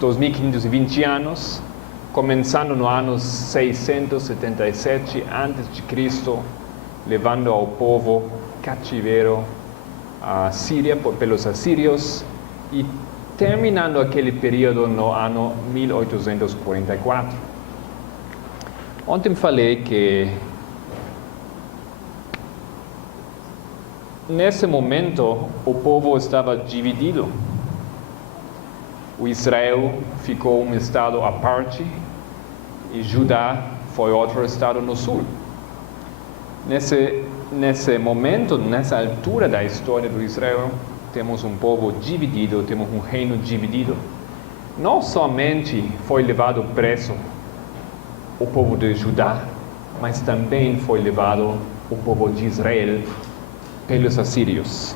2520 anos, começando no ano 677 a.C., levando ao povo cativeiro a Síria pelos assírios e terminando aquele período no ano 1844. Ontem falei que nesse momento o povo estava dividido. O Israel ficou um estado à parte e Judá foi outro estado no sul. Nesse momento, nessa altura da história do Israel, temos um povo dividido, temos um reino dividido. Não somente foi levado preso o povo de Judá, mas também foi levado o povo de Israel pelos assírios.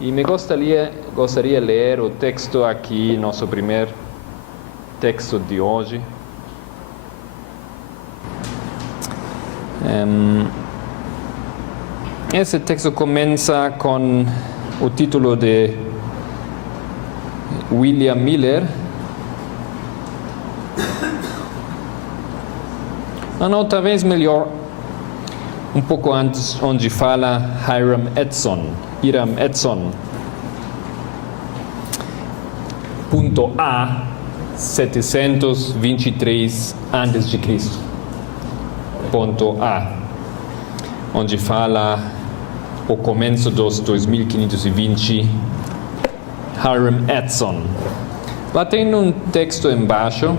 E me gostaria de ler o texto aqui, nosso primeiro texto de hoje. Esse texto começa com o título de William Miller. Não, talvez melhor um pouco antes, onde fala Hiram Edson. Ponto A, 723 a.C. Ponto A, onde fala o começo dos 2520, Hiram Edson. Lá tem um texto embaixo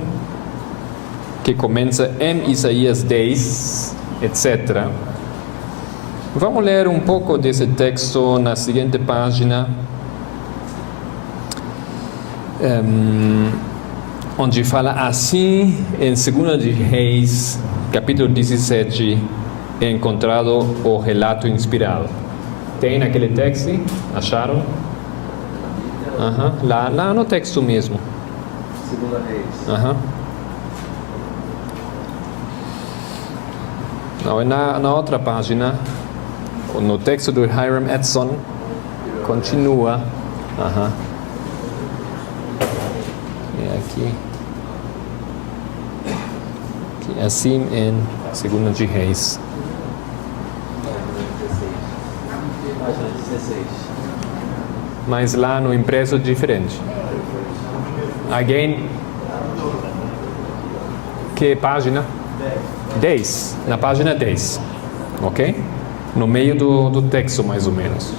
que começa em Isaías 10, etc. Vamos ler um pouco desse texto na seguinte página, onde fala assim, em 2 de Reis, capítulo 17, é encontrado o relato inspirado. Tem naquele texto? Acharam? Lá no texto mesmo. 2 Reis. Não, na outra página, no texto do Hiram Edson, continua. E aqui. Assim em 2 de Reis. Página 16. Mas lá no impresso diferente. Alguém? Que página? 10. Na página 10. Ok? No meio do texto, mais ou menos.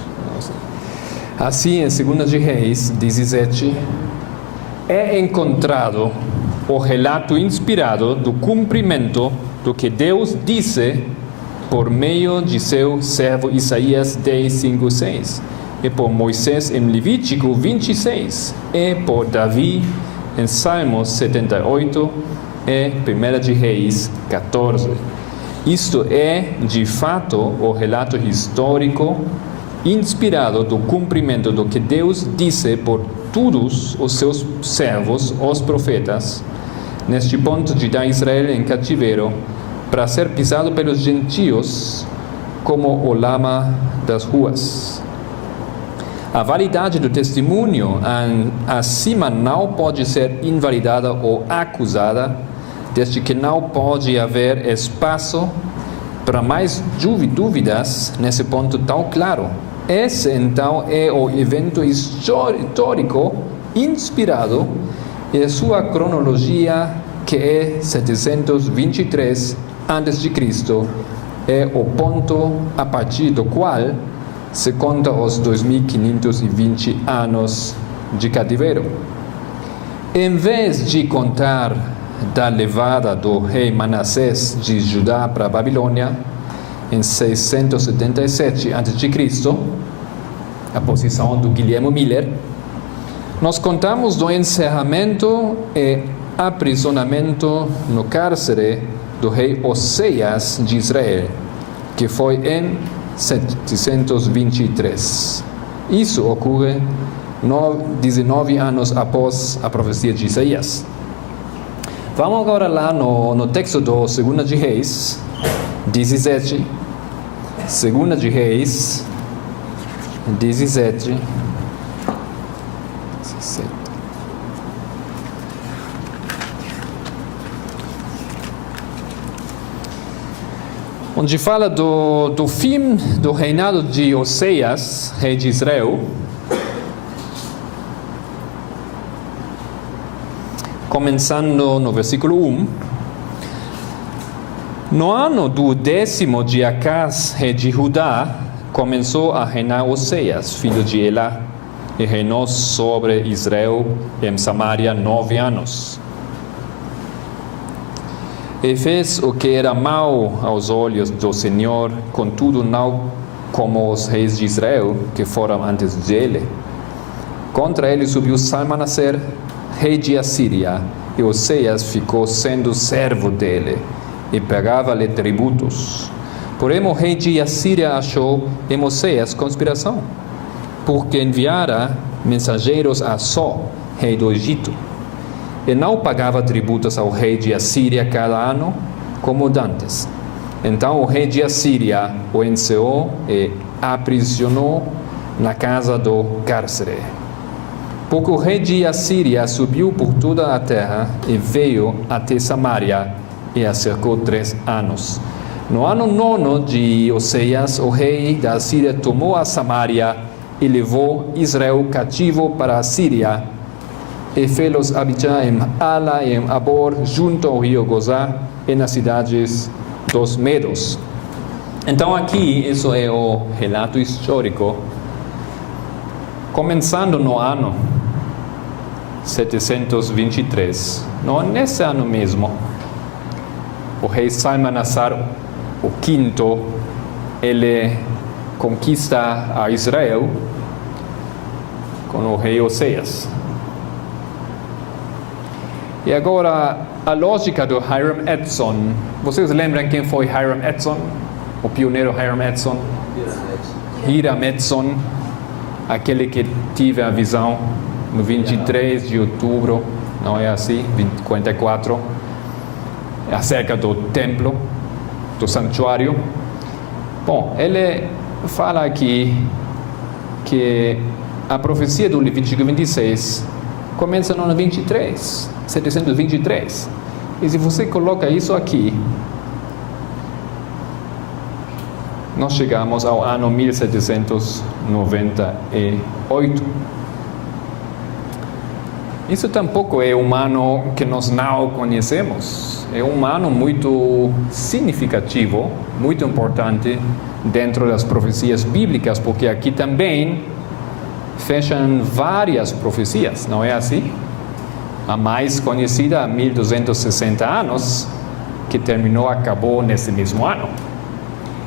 Assim, em 2 de Reis 17, é encontrado o relato inspirado do cumprimento do que Deus disse por meio de seu servo Isaías 10, 5, 6, e por Moisés em Levítico 26, e por Davi em Salmos 78 e 1 de Reis 14. Isto é, de fato, o relato histórico inspirado do cumprimento do que Deus disse por todos os seus servos, os profetas, neste ponto de dar Israel em cativeiro, para ser pisado pelos gentios como o lama das ruas. A validade do testemunho acima não pode ser invalidada ou acusada, desde que não pode haver espaço para mais dúvidas nesse ponto tão claro. Esse, então, é o evento histórico inspirado e sua cronologia, que é 723 a.C., é o ponto a partir do qual se conta os 2520 anos de cativeiro. Em vez de contar da levada do rei Manassés de Judá para a Babilônia em 677 a.C., a posição do Guilherme Miller, nós contamos do encerramento e aprisionamento no cárcere do rei Oséias de Israel, que foi em 723. Isso ocorre 19 anos após a profecia de Isaías. Vamos agora lá no texto do 2 de Reis 17. 2 de Reis 17. onde fala do fim do reinado de Oséias, rei de Israel, começando no versículo 1. No ano do 10º de Acás, rei de Judá, começou a reinar Oséias, filho de Elá, e reinou sobre Israel em Samaria 9 anos. E fez o que era mau aos olhos do Senhor, contudo não como os reis de Israel, que foram antes dele. Contra ele subiu Salmanaser, rei de Assíria, e Oséias ficou sendo servo dele, e pagava-lhe tributos. Porém o rei de Assíria achou em Oséias conspiração, porque enviara mensageiros a Só, rei do Egito, e não pagava tributos ao rei de Assíria cada ano, como dantes. Então o rei de Assíria o encerrou e aprisionou na casa do cárcere. Porque o rei de Assíria subiu por toda a terra e veio até Samaria e a cercou 3 anos. No ano 9 de Oséias, o rei da Assíria tomou a Samaria e levou Israel cativo para a Síria, e fez-los habitar em Ala e em Abor, junto ao rio Gozá, e nas cidades dos Medos. Então aqui, isso é o relato histórico, começando no ano 723, nesse ano mesmo, o rei Salmanassar, o quinto, ele conquista a Israel com o rei Oséias. E agora, a lógica do Hiram Edson. Vocês lembram quem foi Hiram Edson? O pioneiro Hiram Edson? Hiram Edson, aquele que teve a visão no 23 de outubro, não é assim? 54, acerca do templo, do santuário. Bom, ele fala aqui que a profecia do Levítico 26 começa no ano 23, 723. E se você coloca isso aqui, nós chegamos ao ano 1798. Isso tampouco é um ano que nós não conhecemos. É um ano muito significativo, muito importante dentro das profecias bíblicas, porque aqui também fecham várias profecias, não é assim? A mais conhecida, há 1260 anos, que acabou nesse mesmo ano.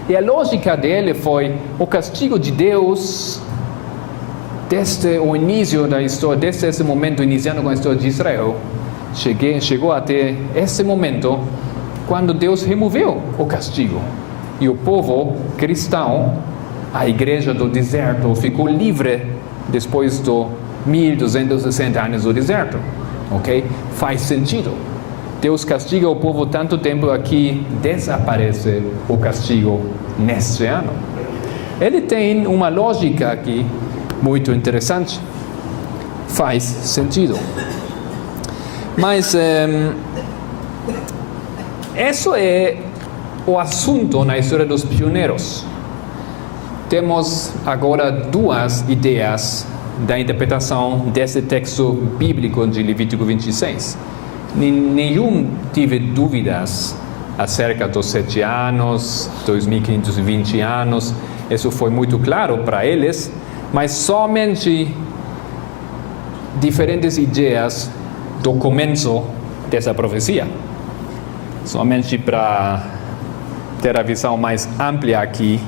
E a lógica dele foi o castigo de Deus desde o início da história, desde esse momento iniciando com a história de Israel, chegou até esse momento quando Deus removeu o castigo. E o povo cristão, a igreja do deserto, ficou livre depois de 1260 anos do deserto. Ok? Faz sentido. Deus castiga o povo tanto tempo aqui, desaparece o castigo neste ano. Ele tem uma lógica aqui muito interessante. Faz sentido. Mas isso é o assunto na história dos pioneiros. Temos agora 2 ideias da interpretação desse texto bíblico de Levítico 26. Nenhum teve dúvidas acerca dos 7 anos, 2520 anos. Isso foi muito claro para eles, mas somente diferentes ideias do começo dessa profecia. Somente para ter a visão mais ampla aqui,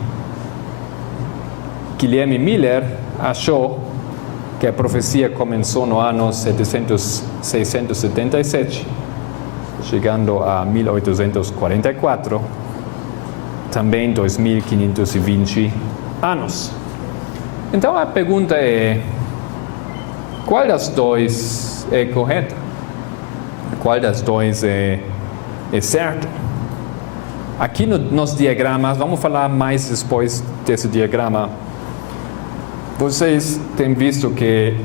Guilherme Miller achou que a profecia começou no ano 677, chegando a 1844, também 2520 anos. Então a pergunta é, qual das 2 é correta? Qual das 2 é certo? Aqui nos diagramas, vamos falar mais depois desse diagrama. Vocês têm visto que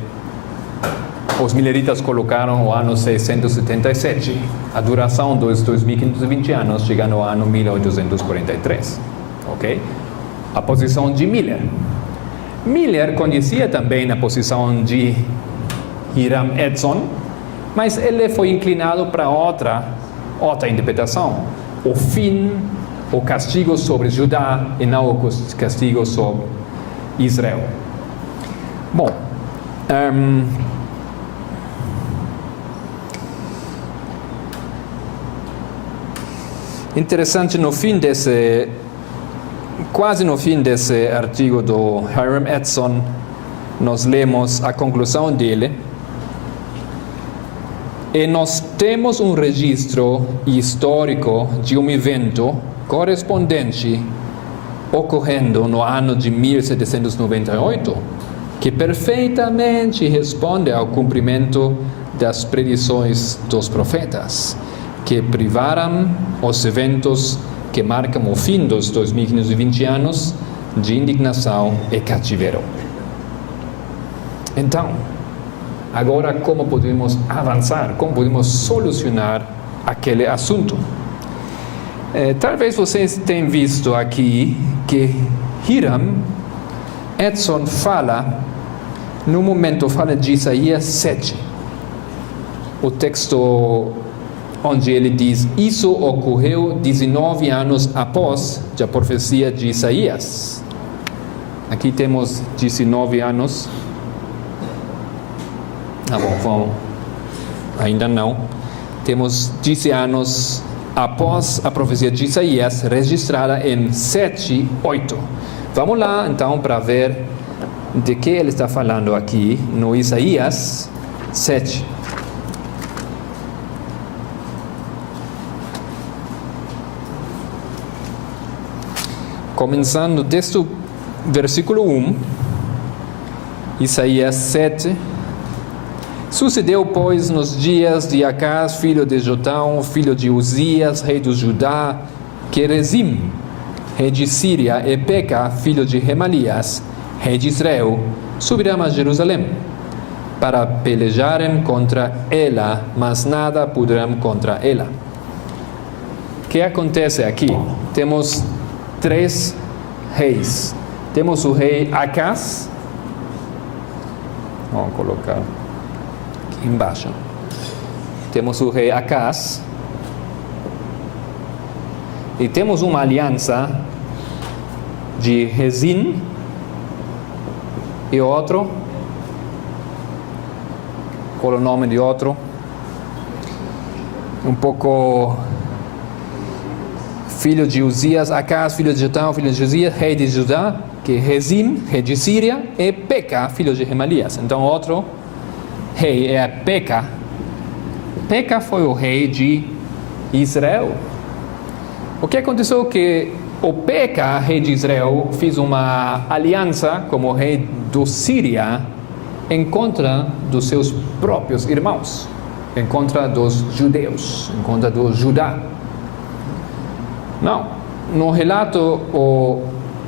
os mileritas colocaram o ano 677, a duração dos 2.520 anos chegando ao ano 1843, ok? A posição de Miller. Miller conhecia também a posição de Hiram Edson, mas ele foi inclinado para outra interpretação. O fim, o castigo sobre Judá e não o castigo sobre Israel. Bom, interessante quase no fim desse artigo do Hiram Edson, nós lemos a conclusão dele e nós temos um registro histórico de um evento correspondente ocorrendo no ano de 1798 que perfeitamente responde ao cumprimento das predições dos profetas, que privaram os eventos que marcam o fim dos 2.520 anos de indignação e cativeiro. Então, agora como podemos avançar? Como podemos solucionar aquele assunto? Talvez vocês tenham visto aqui que Hiram Edson fala de Isaías 7. O texto onde ele diz: isso ocorreu 19 anos após a profecia de Isaías. Aqui temos 19 anos. Bom, ainda não. Temos 10 anos após a profecia de Isaías, registrada em 7:8. Vamos lá, então, para ver de que ele está falando aqui no Isaías 7. Começando desde o versículo 1, Isaías 7. Sucedeu, pois, nos dias de Acás, filho de Jotão, filho de Uzias, rei do Judá, que Rezim, rei de Síria, e Peca, filho de Remalias, rei de Israel, subiram a Jerusalém, para pelejarem contra ela, mas nada poderão contra ela. O que acontece aqui? Temos 3 reis. Temos o rei Acás. Vamos colocar aqui embaixo. Temos o rei Acás. E temos uma aliança de Rezim e outro. Qual é o nome de outro? Um pouco... filho de Uzias, Acás, filho de Jotão, filho de Uzias, rei de Judá, que é Rezim, rei de Síria, e Peca, filho de Remalias. Então, outro rei é Peca. Peca foi o rei de Israel. O que aconteceu que o Peca, rei de Israel, fez uma aliança como rei do Síria em contra dos seus próprios irmãos, em contra dos judeus, em contra do Judá. Não, no relato,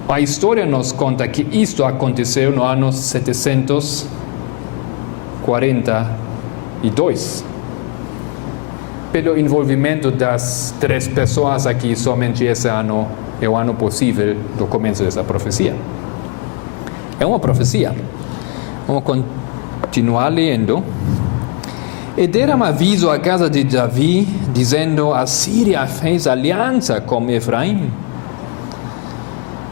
a história nos conta que isto aconteceu no ano 742. Pelo envolvimento das 3 pessoas aqui, somente esse ano é o ano possível do começo dessa profecia. É uma profecia. Vamos continuar lendo. E deram aviso à casa de Davi, dizendo: a Síria fez aliança com Efraim.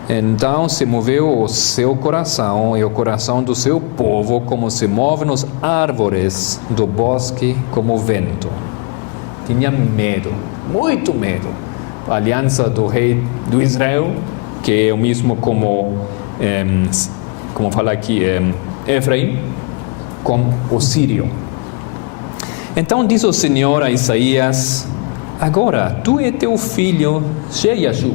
Então se moveu o seu coração e o coração do seu povo, como se movem as árvores do bosque como o vento. Tinha medo, muito medo. A aliança do rei do Israel, que é o mesmo como fala aqui, Efraim, com o sírio. Então diz o Senhor a Isaías: agora, tu e teu filho, Shear-Jashub.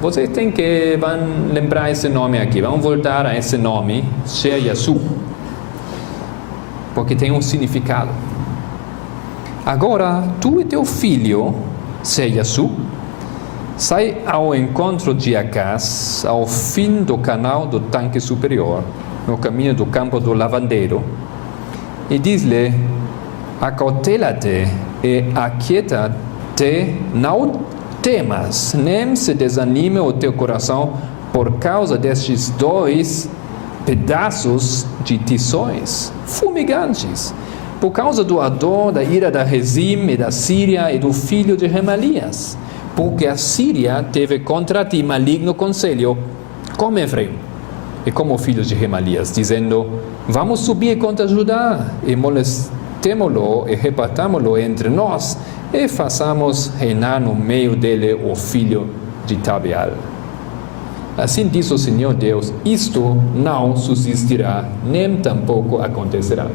Vocês têm que lembrar esse nome aqui. Vamos voltar a esse nome, Shear-Jashub, porque tem um significado. Agora, tu e teu filho, Shear-Jashub, sai ao encontro de Acás, ao fim do canal do tanque superior, no caminho do campo do lavandeiro, e diz-lhe: acautela-te e aquieta-te, não temas, nem se desanime o teu coração por causa destes 2 pedaços de tições fumegantes, por causa do ardor da ira da Rezim e da Síria e do filho de Remalias, porque a Síria teve contra ti maligno conselho, como Efraim e como filhos de Remalias, dizendo: vamos subir contra Judá e molestémo-lo e repartámo-lo entre nós e façamos reinar no meio dele o filho de Tabeal. Assim diz o Senhor Deus: isto não subsistirá, nem tampouco acontecerá.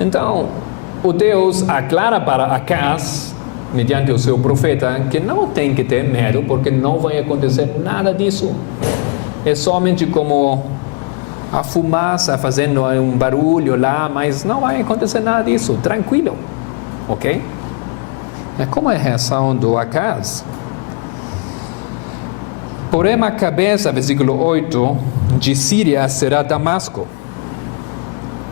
Então, o Deus aclara para Acaz, mediante o seu profeta, que não tem que ter medo, porque não vai acontecer nada disso. É somente como a fumaça fazendo um barulho lá, mas não vai acontecer nada disso, tranquilo, ok? Como é a reação do Acaz? Porém a cabeça, versículo 8, de Síria será Damasco.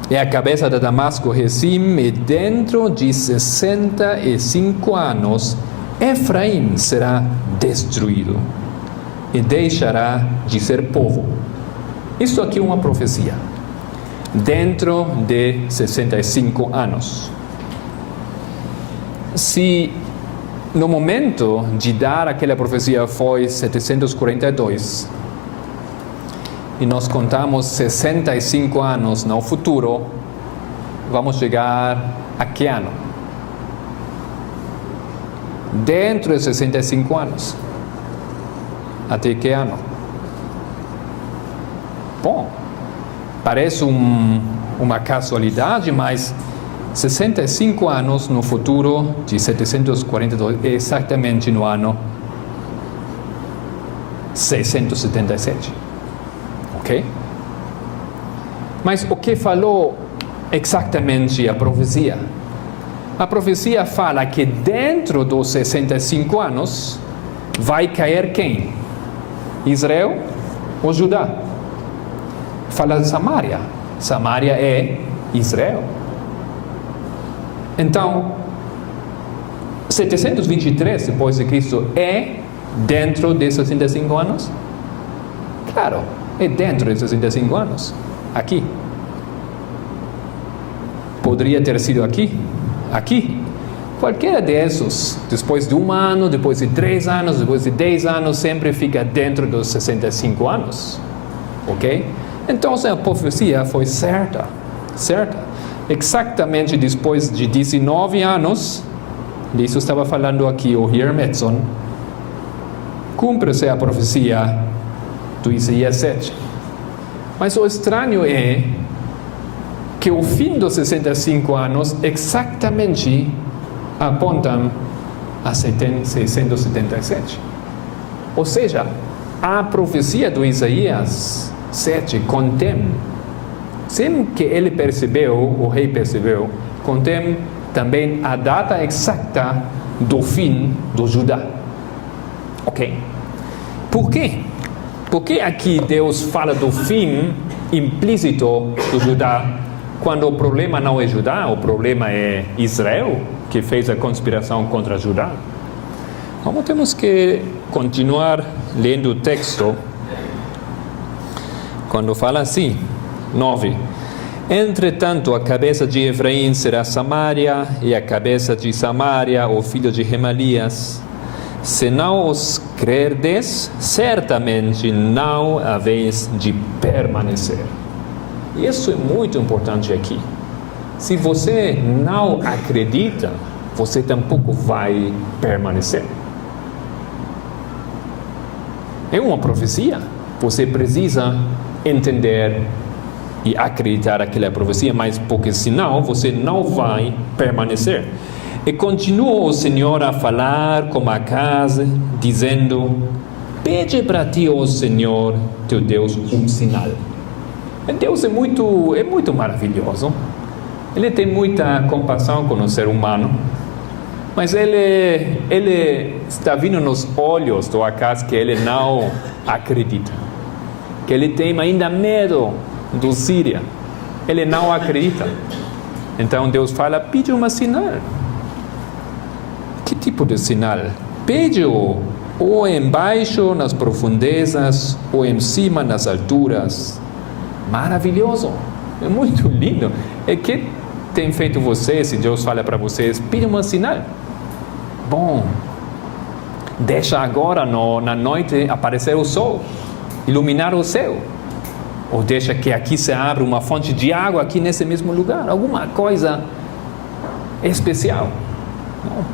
E a cabeça de Damasco, Rezim, e dentro de 65 anos, Efraim será destruído e deixará de ser povo. Isso aqui é uma profecia. Dentro de 65 anos. Se no momento de dar aquela profecia foi 742, e nós contamos 65 anos no futuro, vamos chegar a que ano? Dentro de 65 anos. Até que ano? Bom, parece uma casualidade, mas 65 anos no futuro de 742, exatamente no ano 677. Ok? Mas o que falou exatamente a profecia? A profecia fala que dentro dos 65 anos vai cair quem? Israel ou Judá? Fala de Samaria. Samaria é Israel. Então, 723 depois de Cristo é dentro de 65 anos? Claro, é dentro de 65 anos. Aqui. Poderia ter sido aqui. Aqui. Qualquer desses, depois de 1 ano, depois de 3 anos, depois de 10 anos, sempre fica dentro dos 65 anos. Ok? Então, a profecia foi certa. Exatamente depois de 19 anos, disso estava falando aqui o Hermetzon, cumpre-se a profecia do Isaías 7. Mas o estranho é que o fim dos 65 anos exatamente apontam a 677. Ou seja, a profecia do Isaías 7 contém, sem que ele percebeu, o rei percebeu, contém também a data exata do fim do Judá. Ok? Por quê? Porque aqui Deus fala do fim implícito do Judá, quando o problema não é Judá, o problema é Israel, que fez a conspiração contra Judá. Então temos que continuar lendo o texto, quando fala assim, 9. Entretanto, a cabeça de Efraim será Samaria, e a cabeça de Samaria, o filho de Remalias. Se não os crerdes, certamente não haveis de permanecer. Isso é muito importante aqui. Se você não acredita, você tampouco vai permanecer. É uma profecia. Você precisa entender e acreditar naquela profecia, mas porque senão você não vai permanecer. E continuou o Senhor a falar com Acaz, dizendo: pede para ti, ó Senhor, teu Deus, um sinal. Deus é muito maravilhoso. Ele tem muita compaixão com o ser humano, mas ele está vindo nos olhos do Acaz que ele não acredita, que ele tem ainda medo do Síria. ele não acredita. Então Deus fala, pede uma sinal. Que tipo de sinal? Pede-o ou embaixo nas profundezas, ou em cima nas alturas. Maravilhoso, é muito lindo. E que tem feito vocês, se Deus fala para vocês, pede uma sinal. Bom, deixa agora na noite aparecer o sol, iluminar o céu. Ou deixa que aqui se abra uma fonte de água aqui nesse mesmo lugar. Alguma coisa especial.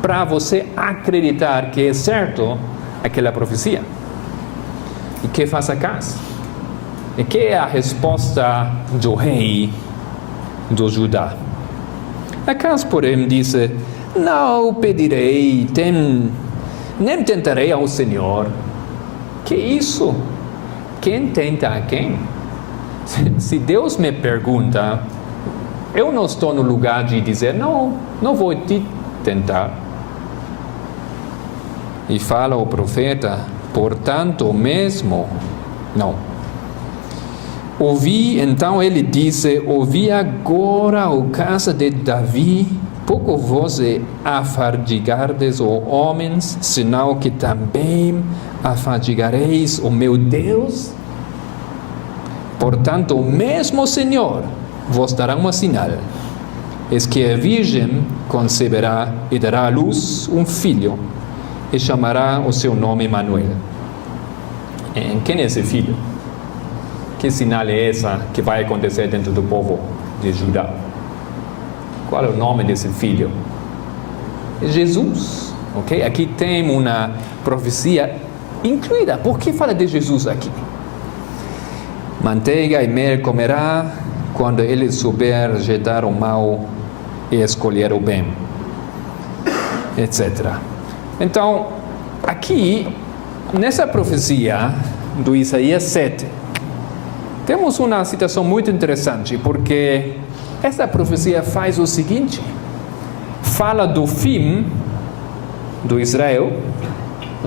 Para você acreditar que é certo aquela profecia. E que faz Acaz? E que é a resposta do rei do Judá? Acaz, porém, disse, não pedirei, nem tentarei ao Senhor. Que isso? Quem tenta a quem? Se Deus me pergunta, eu não estou no lugar de dizer, não vou te tentar. E fala o profeta, portanto mesmo, não. Então ele disse, ouvi agora, ó casa de Davi, pouco vos afadigardes, ó homens, senão que também afadigareis o meu Deus. Portanto, mesmo Senhor vos dará uma sinal, es que a virgem conceberá e dará à luz um filho, e chamará o seu nome Manuel. Quem é esse filho? Que sinal é essa que vai acontecer dentro do povo de Judá? Qual é o nome desse filho? É Jesus, ok? Aqui tem uma profecia incluída. Por que fala de Jesus aqui? Manteiga e mel comerá quando ele souber rejeitar o mal e escolher o bem, etc. Então, aqui, nessa profecia do Isaías 7, temos uma citação muito interessante, porque essa profecia faz o seguinte, fala do fim do Israel,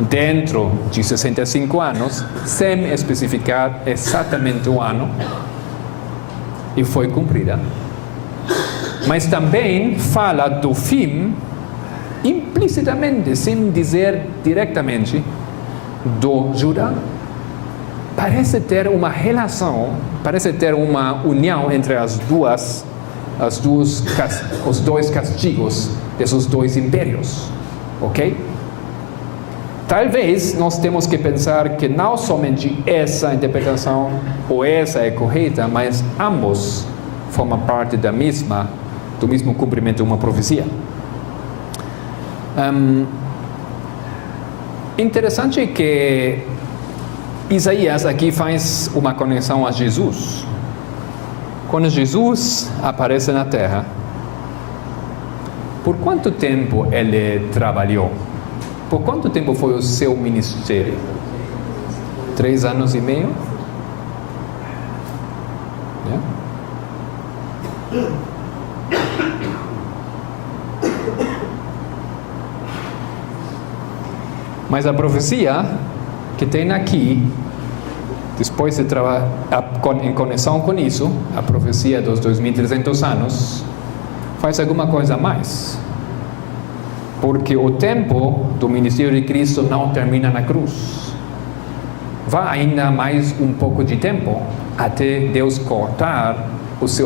dentro de 65 anos, sem especificar exatamente o ano, e foi cumprida. Mas também fala do fim, implicitamente, sem dizer diretamente, do Judá. Parece ter uma relação, parece ter uma união entre os dois castigos desses dois impérios, ok? Talvez nós temos que pensar que não somente essa interpretação ou essa é correta, mas ambos formam parte do mesmo cumprimento de uma profecia. Interessante que Isaías aqui faz uma conexão a Jesus. Quando Jesus aparece na terra, por quanto tempo ele trabalhou? Por quanto tempo foi o seu ministério? 3 anos e meio? Mas a profecia que tem aqui, depois de trabalhar em conexão com isso, a profecia dos 2.300 anos, faz alguma coisa a mais. Porque o tempo do ministério de Cristo não termina na cruz. Vai ainda mais um pouco de tempo até Deus cortar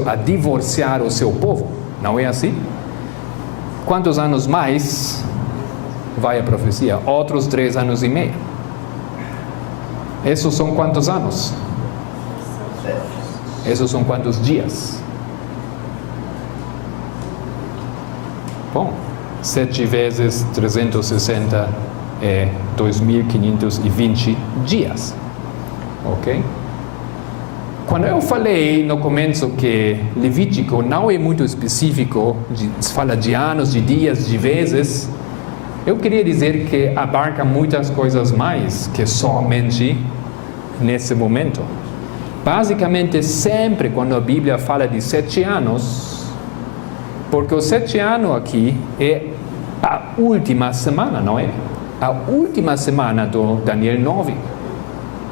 a divorciar o seu povo. Não é assim? Quantos anos mais vai a profecia? Outros 3 anos e meio. Esses são quantos anos? Esses são quantos dias? Bom, 7 vezes 360 é 2.520 dias. Ok? Quando eu falei no começo que Levítico não é muito específico, fala de anos, de dias, de vezes, eu queria dizer que abarca muitas coisas mais que somente nesse momento. Basicamente, sempre quando a Bíblia fala de 7 anos, porque o 7 anos aqui é a última semana, não é? A última semana do Daniel 9.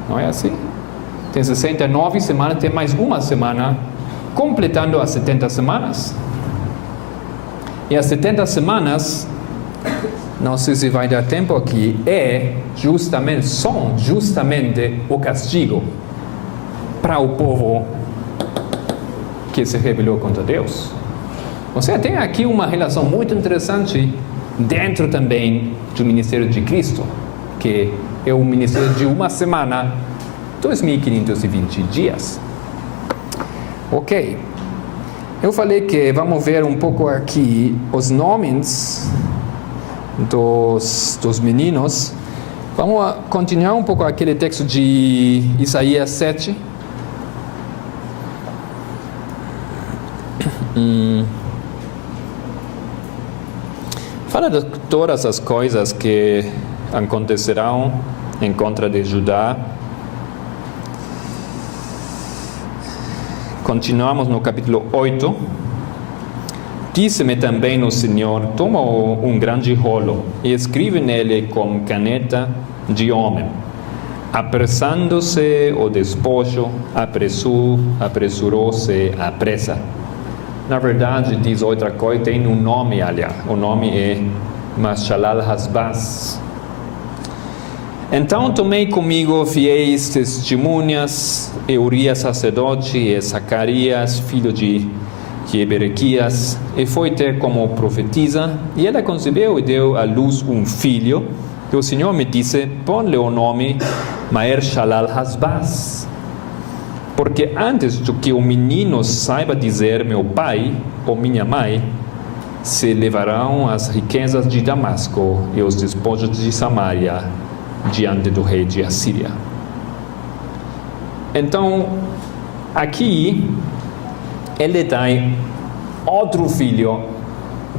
Não é assim? Tem 69 semanas, tem mais uma semana completando as 70 semanas. E as 70 semanas, não sei se vai dar tempo aqui, são justamente o castigo para o povo que se rebelou contra Deus. Ou seja, tem aqui uma relação muito interessante dentro também do ministério de Cristo, que é um ministério de uma semana, 2.520 dias. Ok. Eu falei que vamos ver um pouco aqui os nomes dos meninos. Vamos continuar um pouco aquele texto de Isaías 7. Fala de todas as coisas que acontecerão em contra de Judá. Continuamos no capítulo 8. Disse-me também o Senhor: toma um grande rolo e escreve nele com caneta de homem. Apressando-se o despojo, apressurou-se a pressa. Na verdade, diz outra coisa, tem um nome ali. O nome é Mashalal-Hasbaz. Então tomei comigo fiéis testemunhas, Urias sacerdote e Zacarias, filho de Berequias, e foi ter como profetisa, e ela concebeu e deu à luz um filho, e o Senhor me disse: põe-lhe o nome Maher-Shalal-Hasbaz, porque antes do que o menino saiba dizer meu pai ou minha mãe, se levarão as riquezas de Damasco e os despojos de Samaria diante do rei de Assíria. Então, aqui, ele dá outro filho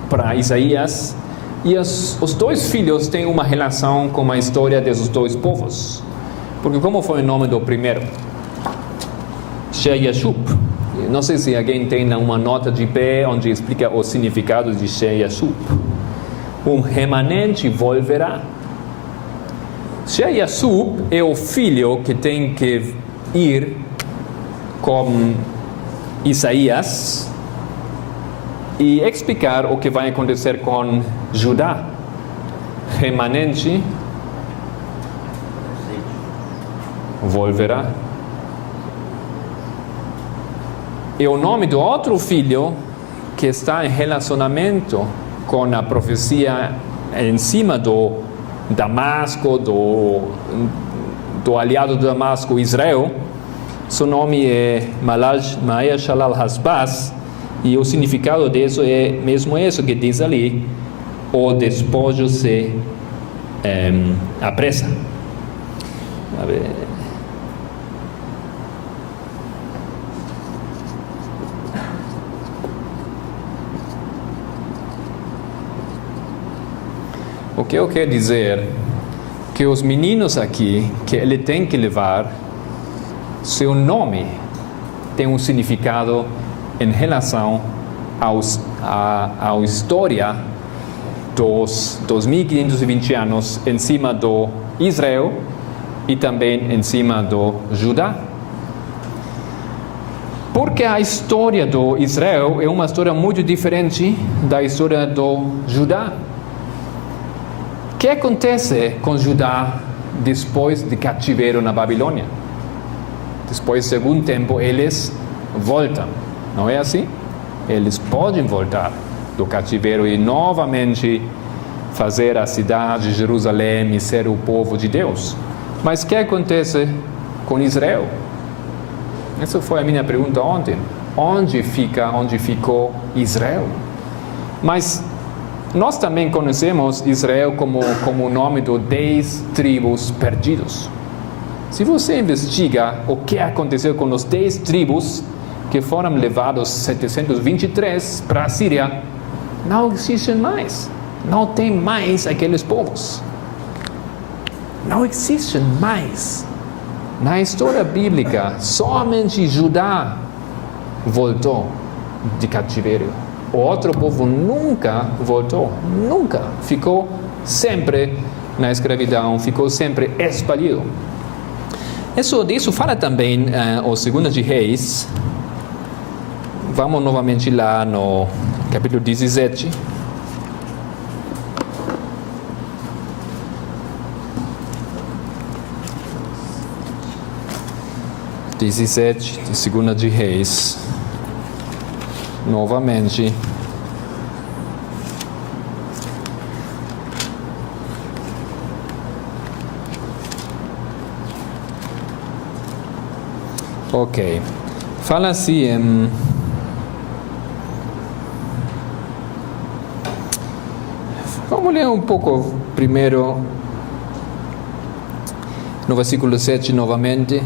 para Isaías, e os dois filhos têm uma relação com a história desses dois povos. Porque como foi o nome do primeiro? Shear-Yashub. Não sei se alguém tem uma nota de pé onde explica o significado de Shear-Yashub. Um remanente volverá. Shear-Yashub é o filho que tem que ir com Isaías e explicar o que vai acontecer com Judá. Remanente volverá. E o nome do outro filho que está em relacionamento com a profecia em cima do Damasco, do aliado de Damasco, Israel, seu nome é Maher-Shalal-Hasbaz, e o significado disso é mesmo isso que diz ali: o despojo se apressa. A ver. O que eu quero dizer que os meninos aqui, que ele tem que levar, seu nome tem um significado em relação à história dos 2.520 anos em cima do Israel e também em cima do Judá. Porque a história do Israel é uma história muito diferente da história do Judá. O que acontece com Judá depois de cativeiro na Babilônia? Depois de algum tempo, eles voltam. Não é assim? Eles podem voltar do cativeiro e novamente fazer a cidade de Jerusalém e ser o povo de Deus. Mas o que acontece com Israel? Essa foi a minha pergunta ontem. Onde ficou Israel? Mas nós também conhecemos Israel como o nome dos 10 tribos perdidos. Se você investiga o que aconteceu com os 10 tribos que foram levados 723 para a Síria, não existem mais. Não tem mais aqueles povos. Não existem mais. Na história bíblica, somente Judá voltou de cativeiro. O outro povo nunca voltou, nunca. Ficou sempre na escravidão, ficou sempre espalhado. Disso fala também o 2 de Reis, Vamos novamente lá no capítulo 17. De 2 de Reis. Novamente. Ok. Fala assim. Vamos ler um pouco primeiro no versículo 7 novamente.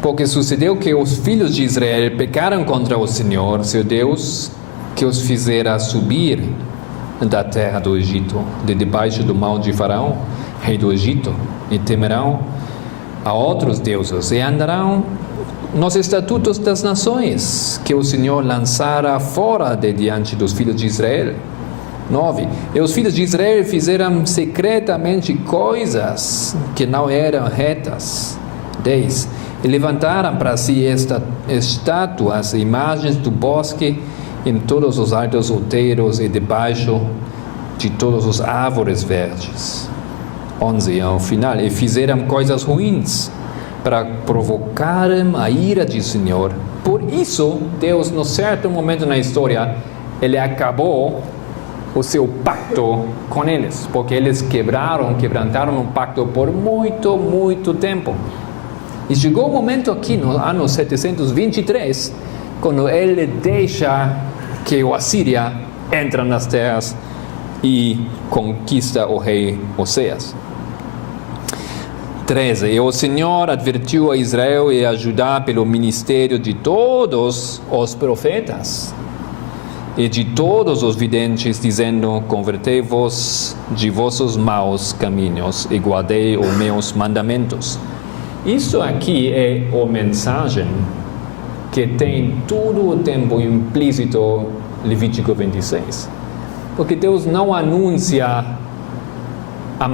Porque sucedeu que os filhos de Israel pecaram contra o Senhor, seu Deus, que os fizera subir da terra do Egito, de debaixo do mão de Faraó, rei do Egito, e temerão a outros deuses, e andarão nos estatutos das nações, que o Senhor lançara fora de diante dos filhos de Israel. 9. E os filhos de Israel fizeram secretamente coisas que não eram retas. 10. E levantaram para si estátuas, imagens do bosque, em todos os altos outeiros e debaixo de todas as árvores verdes. 11. Ao final, e fizeram coisas ruins, para provocarem a ira do Senhor. Por isso, Deus, num certo momento na história, Ele acabou o seu pacto com eles, porque eles quebrantaram um pacto por muito, muito tempo. E chegou o momento aqui, no ano 723, quando ele deixa que o Assíria entra nas terras e conquista o rei Oséias. 13. E o Senhor advertiu a Israel e a Judá pelo ministério de todos os profetas e de todos os videntes, dizendo: convertei-vos de vossos maus caminhos e guardei os meus mandamentos. Isso aqui é a mensagem que tem todo o tempo implícito Levítico 26. Porque Deus não anuncia as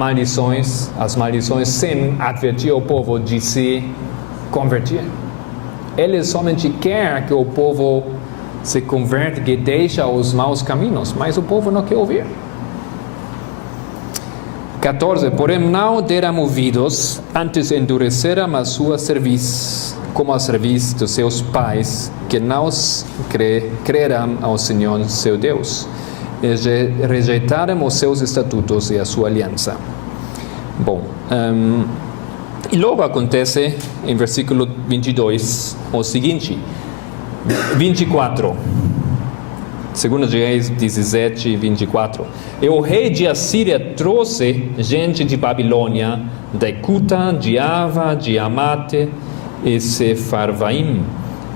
maldições sem advertir o povo de se converter. Ele somente quer que o povo se converte, que deixe os maus caminhos, mas o povo não quer ouvir. 14. Porém não deram ouvidos, antes endureceram a sua cerviz, como a cerviz dos seus pais, que não creram ao Senhor seu Deus, e rejeitaram os seus estatutos e a sua aliança. Bom, e logo acontece, em versículo 22, o seguinte: 24. 2 de Reis 17, 24. E o rei de Assíria trouxe gente de Babilônia, de Cuta, de Ava, de Amate e Sefarvaim,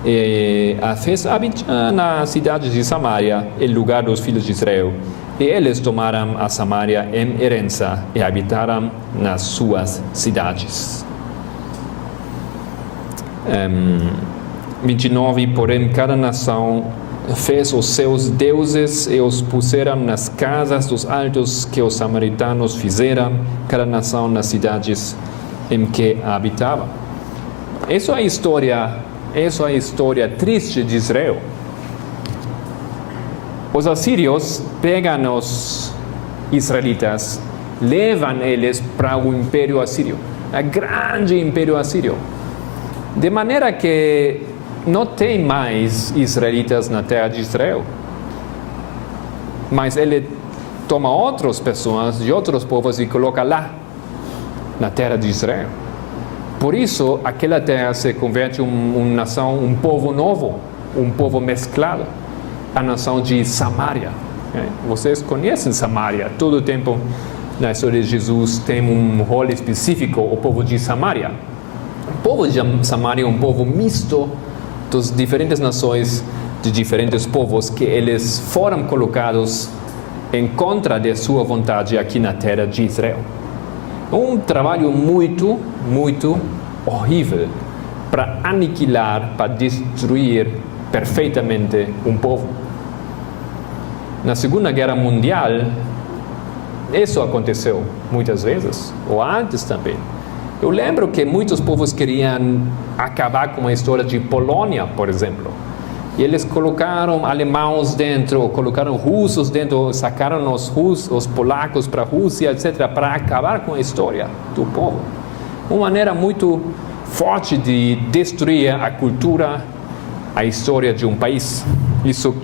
e a fez habitar na cidade de Samaria, em lugar dos filhos de Israel. E eles tomaram a Samaria em herança e habitaram nas suas cidades. 29. Porém, cada nação fez os seus deuses e os puseram nas casas dos altos que os samaritanos fizeram, cada nação nas cidades em que habitava. Essa é a história triste de Israel. Os assírios pegam os israelitas, levam eles para o Império Assírio, o grande Império Assírio, de maneira que não tem mais israelitas na terra de Israel. Mas ele toma outras pessoas de outros povos e coloca lá, na terra de Israel. Por isso, aquela terra se converte em uma nação, um povo novo, um povo mesclado, a nação de Samaria. Vocês conhecem Samaria? Todo o tempo na história de Jesus tem um rol específico, o povo de Samaria. O povo de Samaria é um povo misto das diferentes nações, de diferentes povos, que eles foram colocados em contra de sua vontade aqui na terra de Israel. Um trabalho muito, muito horrível para aniquilar, para destruir perfeitamente um povo. Na Segunda Guerra Mundial, isso aconteceu muitas vezes, ou antes também. Eu lembro que muitos povos queriam acabar com a história de Polônia, por exemplo, E eles colocaram alemães dentro, colocaram russos dentro, sacaram os polacos para a Rússia, etc., para acabar com a história do povo. Uma maneira muito forte de destruir a cultura, a história de um país. Isso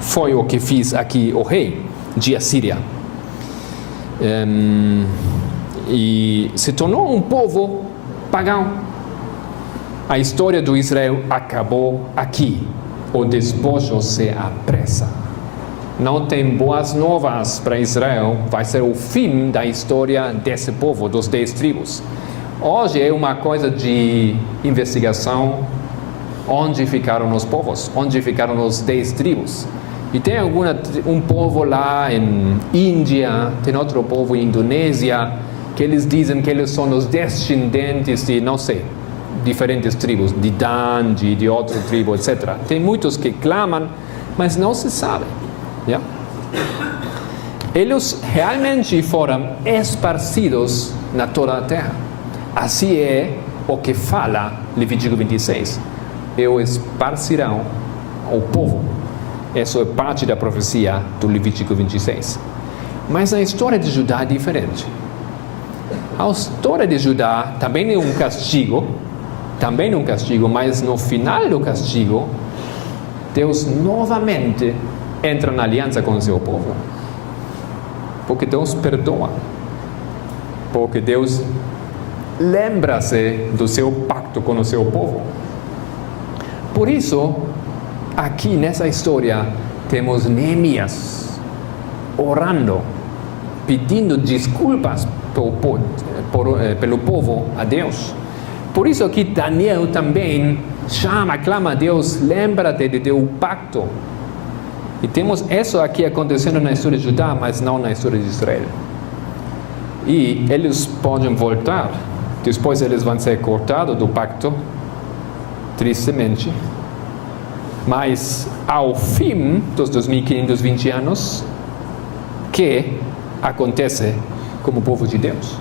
foi o que fez aqui o rei de Assíria. E se tornou um povo pagão. A história do Israel acabou aqui. O despojo se apressa. Não tem boas novas para Israel. Vai ser o fim da história desse povo, dos 10 tribos. Hoje é uma coisa de investigação. Onde ficaram os povos? Onde ficaram os 10 tribos? E tem um povo lá em Índia, tem outro povo em Indonésia, que eles dizem que eles são os descendentes de, não sei, diferentes tribos, de Dan, de outra tribo, etc. Tem muitos que clamam, mas não se sabe. Yeah? Eles realmente foram esparcidos na toda a terra. Assim é o que fala Levítico 26. Eu esparcirão o povo. Isso é parte da profecia do Levítico 26. Mas a história de Judá é diferente. A história de Judá também é um castigo, mas no final do castigo, Deus novamente entra na aliança com o seu povo. Porque Deus perdoa. Porque Deus lembra-se do seu pacto com o seu povo. Por isso, aqui nessa história, temos Neemias orando, pedindo desculpas pelo povo a Deus. Por isso aqui Daniel também clama a Deus, lembra-te de teu pacto. E temos isso aqui acontecendo na história de Judá, mas não na história de Israel. E eles podem voltar, depois eles vão ser cortados do pacto, tristemente. Mas ao fim dos 2520 anos, que acontece como povo de Deus?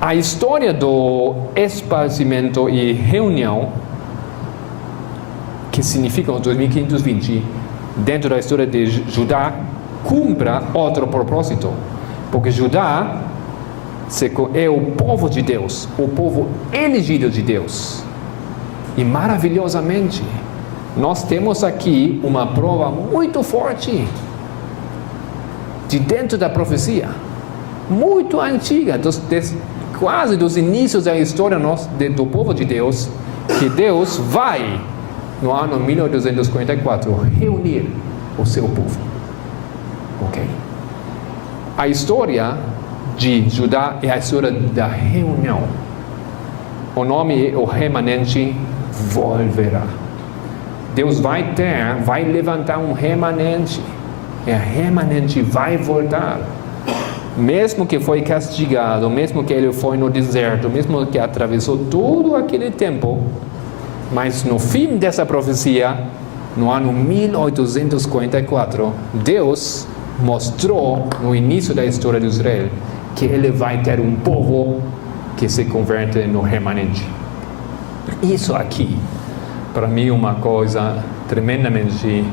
A história do esparcimento e reunião, que significa os 2520, dentro da história de Judá, cumpra outro propósito. Porque Judá é o povo de Deus, o povo elegido de Deus. E maravilhosamente, nós temos aqui uma prova muito forte de dentro da profecia, muito antiga, quase dos inícios da história do povo de Deus, que Deus vai, no ano 1244, reunir o seu povo. Ok? A história de Judá é a história da reunião. O nome é o remanente volverá. Deus vai levantar um remanente. E o remanente vai voltar. Mesmo que foi castigado, mesmo que ele foi no deserto, mesmo que atravessou todo aquele tempo, mas no fim dessa profecia, no ano 1844, Deus mostrou no início da história de Israel que ele vai ter um povo que se converte no remanente. Isso aqui, para mim, é uma coisa tremendamente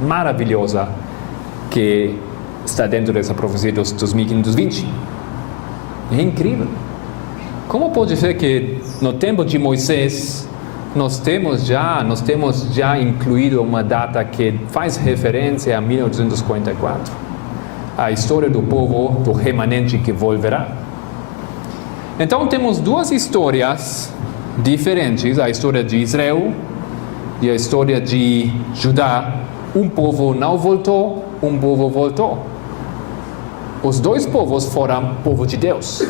maravilhosa que está dentro dessa profecia dos 2520. É incrível. Como pode ser que no tempo de Moisés nós temos já incluído uma data que faz referência a 1844, a história do povo, do remanente que volverá? Então temos duas histórias diferentes, a história de Israel e a história de Judá. Um povo não voltou, um povo voltou. Os dois povos foram povo de Deus.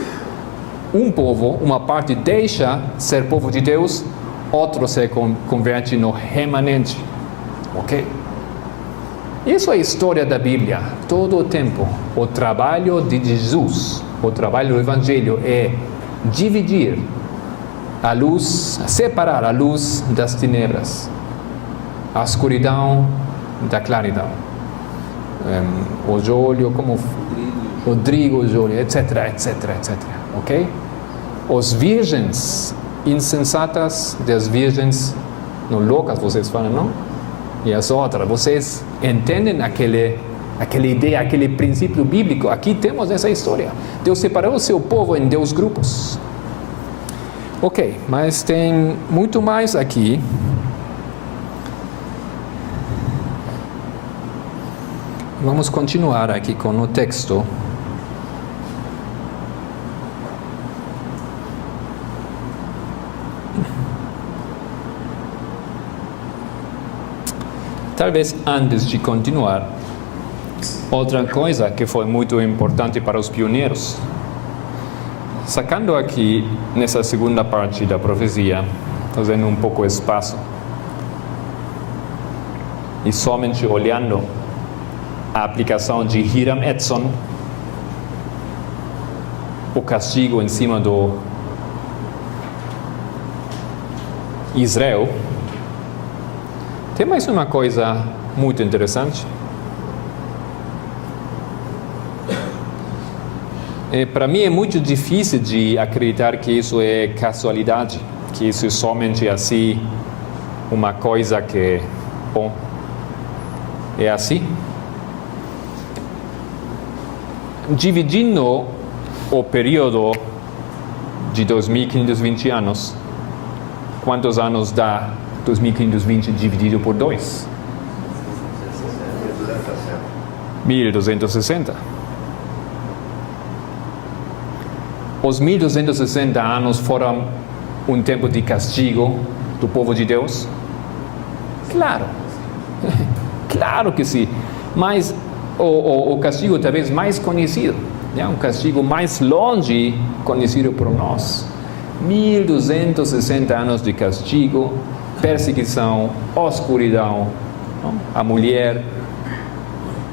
Um povo, uma parte deixa ser povo de Deus, outro se converte no remanente. Ok? Isso é a história da Bíblia, todo o tempo. O trabalho de Jesus, o trabalho do Evangelho é dividir a luz, separar a luz das tenebras, a escuridão da claridade. O joio, como o trigo, o joio, etc, etc, etc. Ok? Os virgens insensatas das virgens Não loucas, vocês falam, não? E as outras, vocês entendem aquela ideia, aquele princípio bíblico? Aqui temos essa história. Deus separou o seu povo em 2 grupos. Ok, mas tem muito mais aqui. Vamos continuar aqui com o texto. Talvez antes de continuar, outra coisa que foi muito importante para os pioneiros. Sacando aqui, nessa segunda parte da profecia, fazendo um pouco de espaço, e somente olhando a aplicação de Hiram Edson, o castigo em cima do Israel, tem mais uma coisa muito interessante. Para mim é muito difícil de acreditar que isso é casualidade, que isso é somente assim, uma coisa que, bom, é assim. Dividindo o período de 2520 anos, quantos anos dá 2520 dividido por 2? 1260. Os 1260 anos foram um tempo de castigo do povo de Deus? Claro. Claro que sim. Mas o castigo talvez mais conhecido, né? Um castigo mais longe conhecido por nós. 1260 anos de castigo, perseguição, escuridão, não? A mulher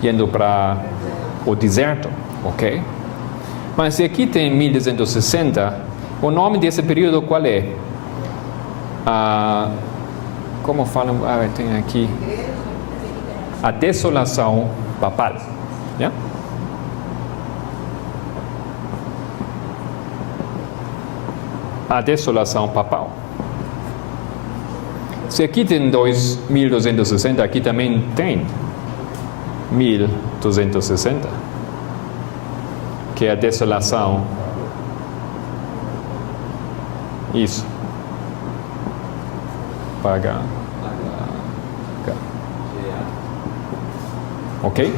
indo para o deserto, ok? Mas aqui tem 1260, o nome desse período qual é? Como falam? Tem aqui a desolação papal, né? A desolação papal. Se aqui tem 1260, aqui também tem 1260, que é a desolação. Isso. Paga. Ok?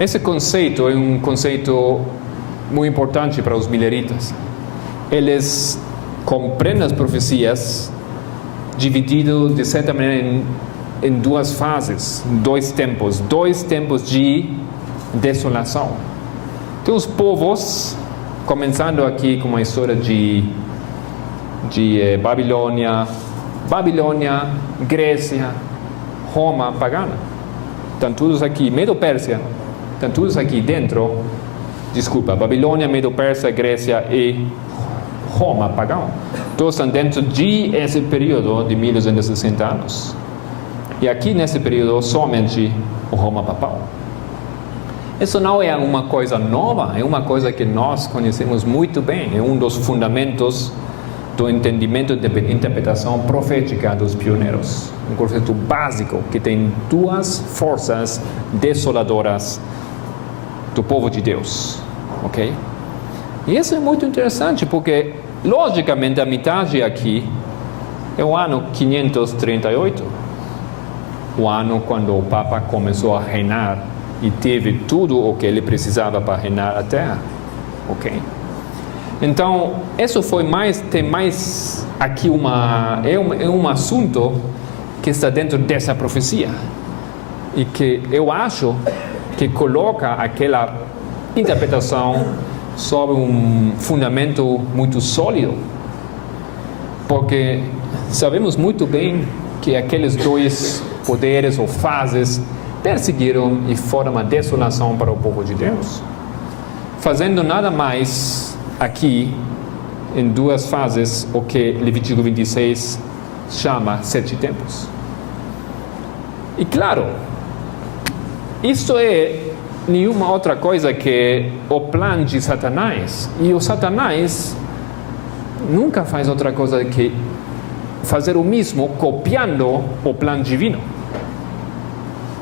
Esse conceito é um conceito muito importante para os mileritas. Eles compreendem as profecias dividido de certa maneira em 2 fases, 2 tempos de desolação. Tem os povos, começando aqui com uma história de Babilônia, Grécia, Roma pagana. Estão todos aqui, Medo-Pérsia, estão todos aqui dentro, Babilônia, Medo-Pérsia, Grécia e Roma pagão. Todos estão dentro de esse período de 1260 anos. E aqui nesse período somente o Roma papal. Isso não é uma coisa nova, é uma coisa que nós conhecemos muito bem. É um dos fundamentos do entendimento de interpretação profética dos pioneiros. Um conceito básico que tem 2 forças desoladoras do povo de Deus. Ok? E isso é muito interessante porque, logicamente, a metade aqui é o ano 538. O ano quando o Papa começou a reinar e teve tudo o que ele precisava para reinar a terra. Ok? Então, isso foi tem mais aqui é um assunto que está dentro dessa profecia e que eu acho que coloca aquela interpretação sobre um fundamento muito sólido, porque sabemos muito bem que aqueles 2 poderes ou fases perseguiram e foram uma desolação para o povo de Deus, fazendo nada mais aqui em 2 fases o que Levítico 26 chama 7 tempos. E claro, isso é nenhuma outra coisa que o plano de Satanás. E o Satanás nunca faz outra coisa que fazer o mesmo copiando o plano divino.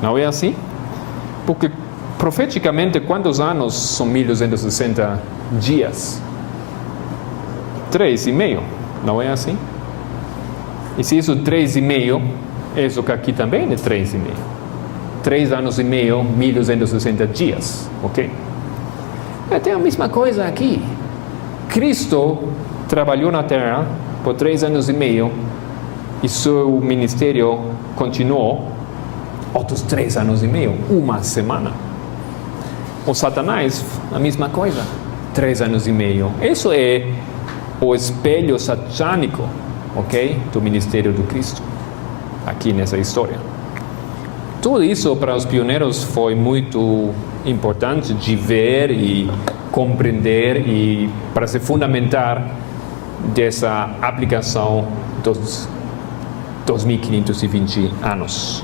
Não é assim? Porque profeticamente, quantos anos são 1260 dias? 3,5. Não é assim? E se isso 3,5, isso que aqui também é 3,5. 3 anos e meio, 1260 dias. Ok? Tem a mesma coisa aqui. Cristo trabalhou na terra por 3 anos e meio e seu ministério continuou outros 3 anos e meio, uma semana. O Satanás, a mesma coisa, 3 anos e meio. Isso é o espelho satânico, ok, do ministério do Cristo, aqui nessa história. Tudo isso para os pioneiros foi muito importante de ver e compreender e para se fundamentar dessa aplicação dos 2520 anos.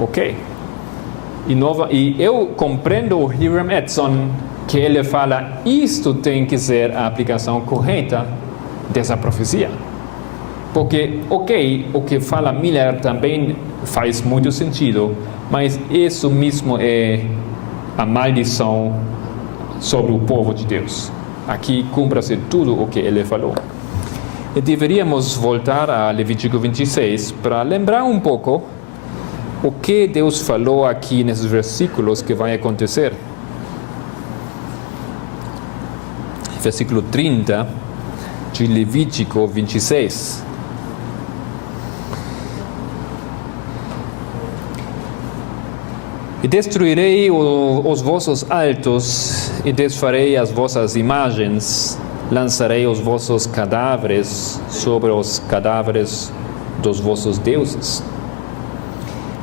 Ok. E eu compreendo o Hiram Edson que ele fala isto tem que ser a aplicação correta dessa profecia. Porque, ok, o que fala Miller também faz muito sentido, mas isso mesmo é a maldição sobre o povo de Deus. Aqui cumpra-se tudo o que ele falou. E deveríamos voltar a Levítico 26 para lembrar um pouco o que Deus falou aqui nesses versículos que vai acontecer. Versículo 30 de Levítico 26. E destruirei os vossos altos, e desfarei as vossas imagens, lançarei os vossos cadáveres sobre os cadáveres dos vossos deuses.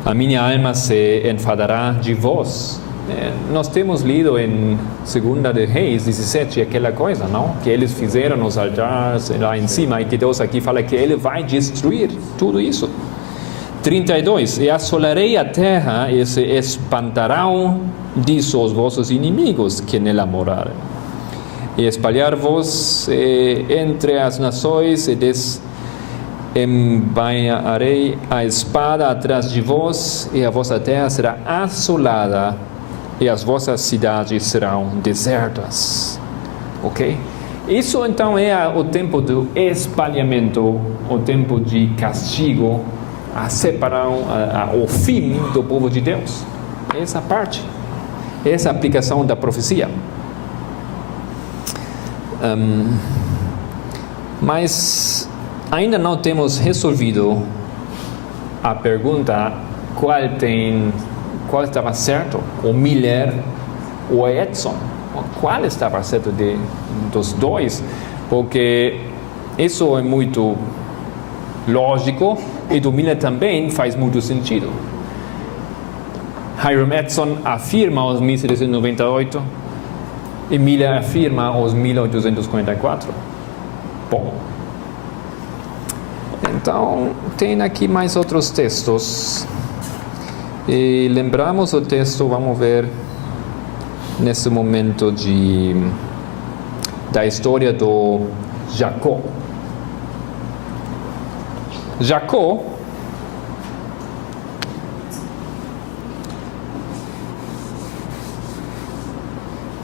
A minha alma se enfadará de vós. Nós temos lido em 2 de Reis 17 aquela coisa, não? Que eles fizeram os altares lá em cima, e que Deus aqui fala que Ele vai destruir tudo isso. 32. E assolarei a terra, e se espantarão disso os vossos inimigos que nela morarem. E espalhar-vos entre as nações, e desembainharei a espada atrás de vós, e a vossa terra será assolada, e as vossas cidades serão desertas. Ok? Isso então é o tempo do espalhamento, o tempo de castigo, a separação, o fim do povo de Deus. Essa parte, essa aplicação da profecia. Mas ainda não temos resolvido a pergunta qual estava certo, o Miller ou o Edson. Qual estava certo dos dois? Porque isso é muito lógico e do Miller também faz muito sentido. Hiram Edson afirma os 1798 e Miller afirma os 1844. Bom, então tem aqui mais outros textos e lembramos o texto, vamos ver nesse momento da história do Jacó. Jacó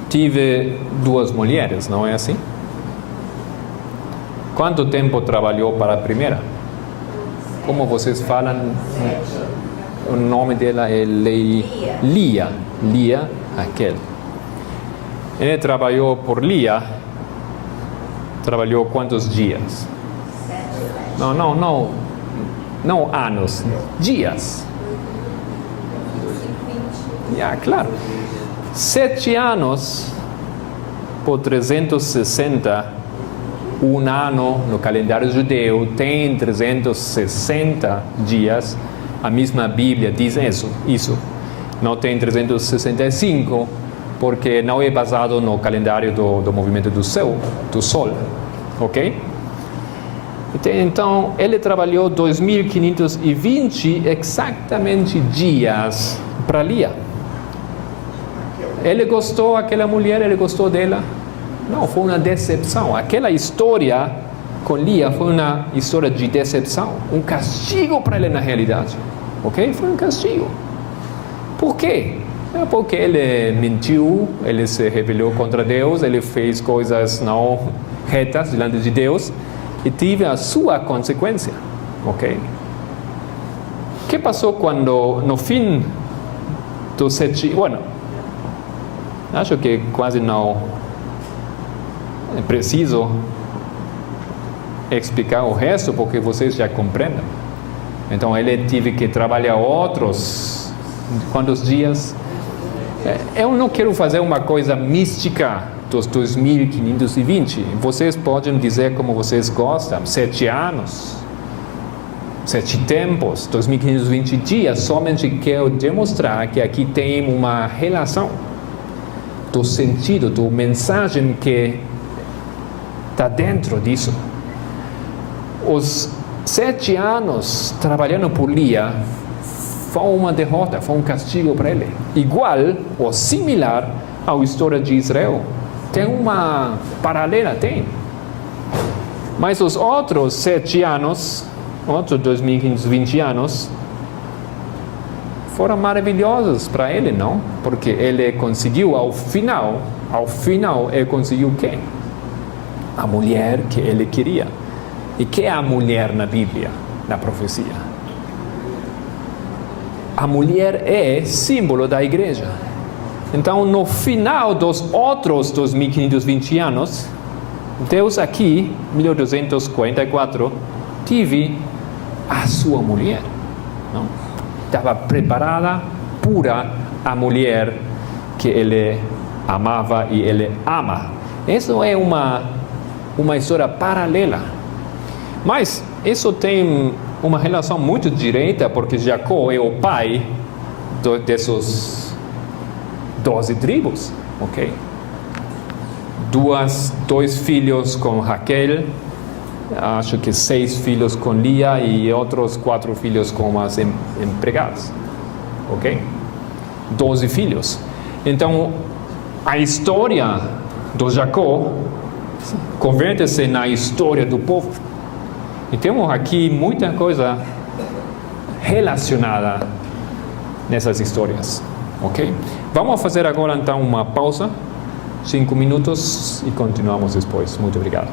teve 2 mulheres, não é assim? Quanto tempo trabalhou para a primeira? Como vocês falam, o nome dela é Lia, Raquel. Ele trabalhou por Lia, trabalhou quantos dias? Não anos, dias. Claro. 7 anos por 360, um ano no calendário judeu tem 360 dias. A mesma Bíblia diz isso. Não tem 365, porque não é baseado no calendário do movimento do Sol. Ok? Então, ele trabalhou 2.520 exatamente dias para Lia. Ele gostou daquela mulher, ele gostou dela? Não, foi uma decepção. Aquela história com Lia foi uma história de decepção, um castigo para ele na realidade, ok? Foi um castigo. Por quê? É porque ele mentiu, ele se rebelou contra Deus, ele fez coisas não retas diante de Deus e teve a sua consequência, ok? O que passou quando, no fim dos 7... Bueno, acho que quase não é preciso explicar o resto, porque vocês já compreendem. Então, ele teve que trabalhar outros... Quantos dias? Eu não quero fazer uma coisa mística dos 2520. Vocês podem dizer como vocês gostam. 7 anos. 7 tempos. 2520 dias. Somente quero demonstrar que aqui tem uma relação do sentido, da mensagem que está dentro disso. Os 7 anos trabalhando por Lia foi uma derrota, foi um castigo para ele. Igual ou similar à história de Israel. Tem uma paralela, tem. Mas os outros 7 anos, outros 2520 anos, foram maravilhosos para ele, não? Porque ele conseguiu, ao final, ele conseguiu o quê? A mulher que ele queria. E que é a mulher na Bíblia, na profecia? A mulher é símbolo da igreja. Então, no final dos outros 2520 anos, Deus aqui, 1244, teve a sua mulher. Não? Estava preparada, pura, a mulher que ele amava e ele ama. Isso é uma história paralela. Mas isso tem uma relação muito direta, porque Jacó é o pai desses 12 tribos, ok? Dois filhos com Raquel, acho que 6 filhos com Lia e outros 4 filhos com as empregadas, ok? 12 filhos. Então, a história do Jacó converte-se na história do povo. E temos aqui muita coisa relacionada nessas histórias, ok? Vamos fazer agora então uma pausa, 5 minutos e continuamos depois. Muito obrigado.